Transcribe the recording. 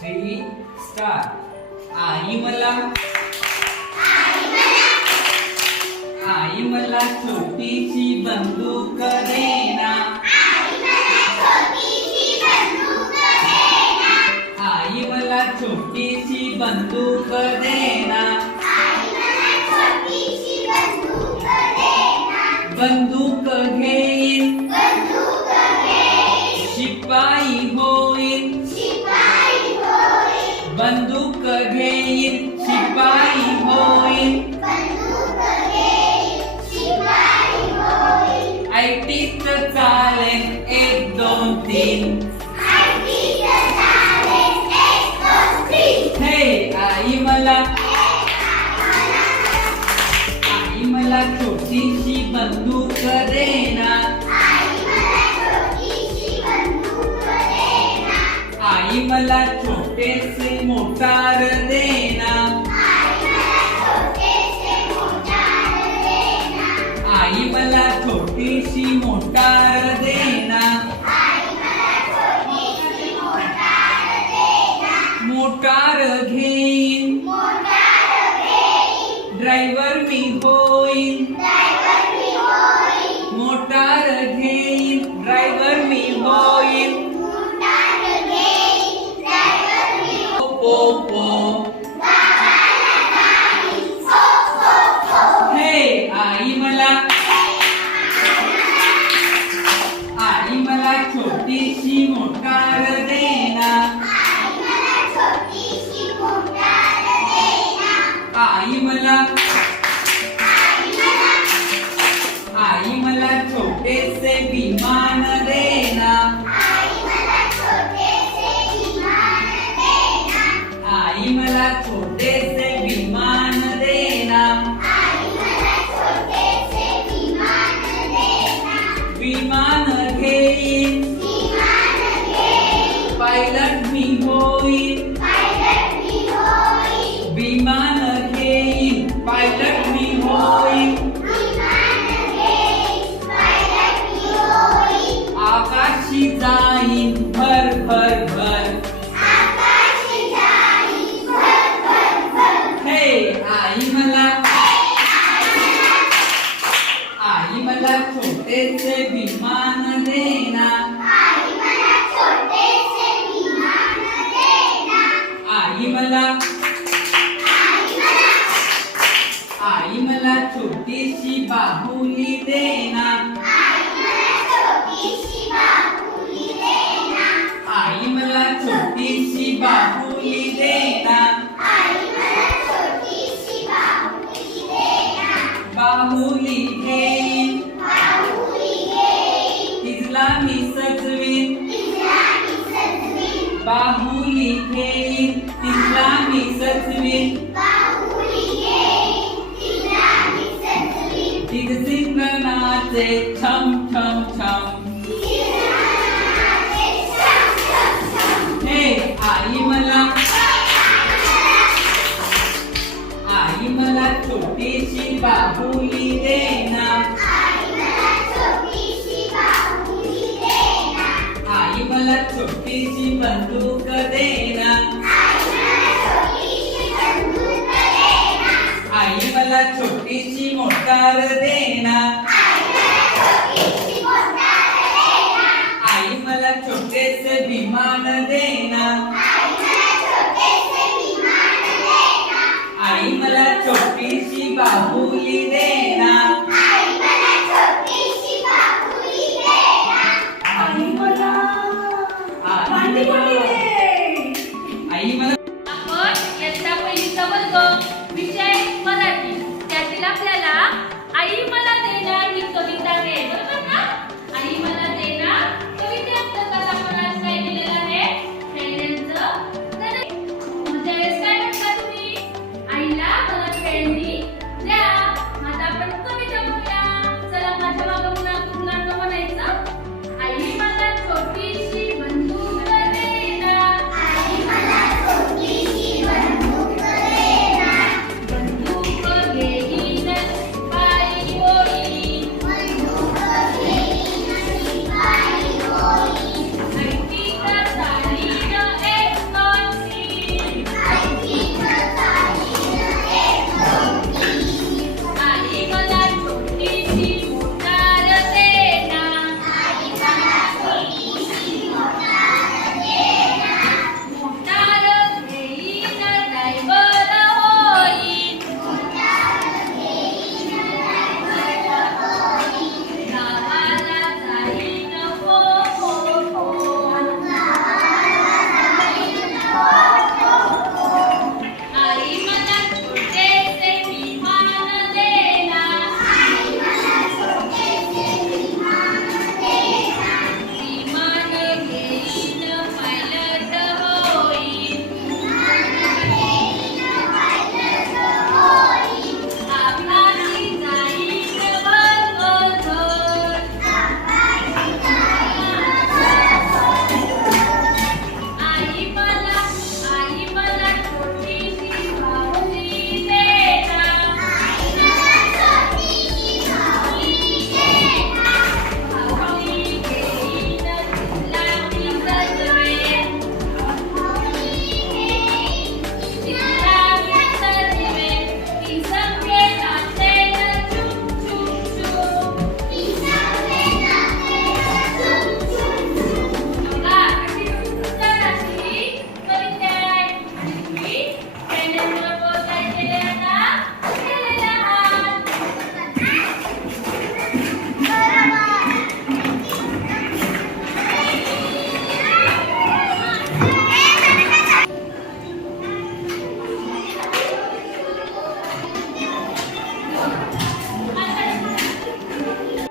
Three star. आई मला. आई मला छोटीशी बंदूक देना आई मला छोटीशी बंदूक देना बंदूक घेईन. मला छोटीशी बंदूक देना आई मला छोटेसे मोटार देना. आई मला छोटीशी मोटार देना. मोटार घेईन. ड्रायव्हर मी होईन. मोटार घेईन. ड्रायव्हर मी होईन. पो पो हे आई मला. आई मला छोटीशी मोटार देना छोटेसे विमान देना? आई मला छोटेसे विमान देना? विमान घेईन. पायलट आई मला. आई मला छोटेसे विमान देना. आई मला. आई मला छोटीशी बाहुली देना. बाहुली घेईन तिजला मी सजवीन तिज सिंगणाचे छम छोटीशी बंदूक देना आई मला छोटीशी मोटार देना. आई मला छोटेसे विमान देना. आई मला छोटीशी बाबू Mali, mali.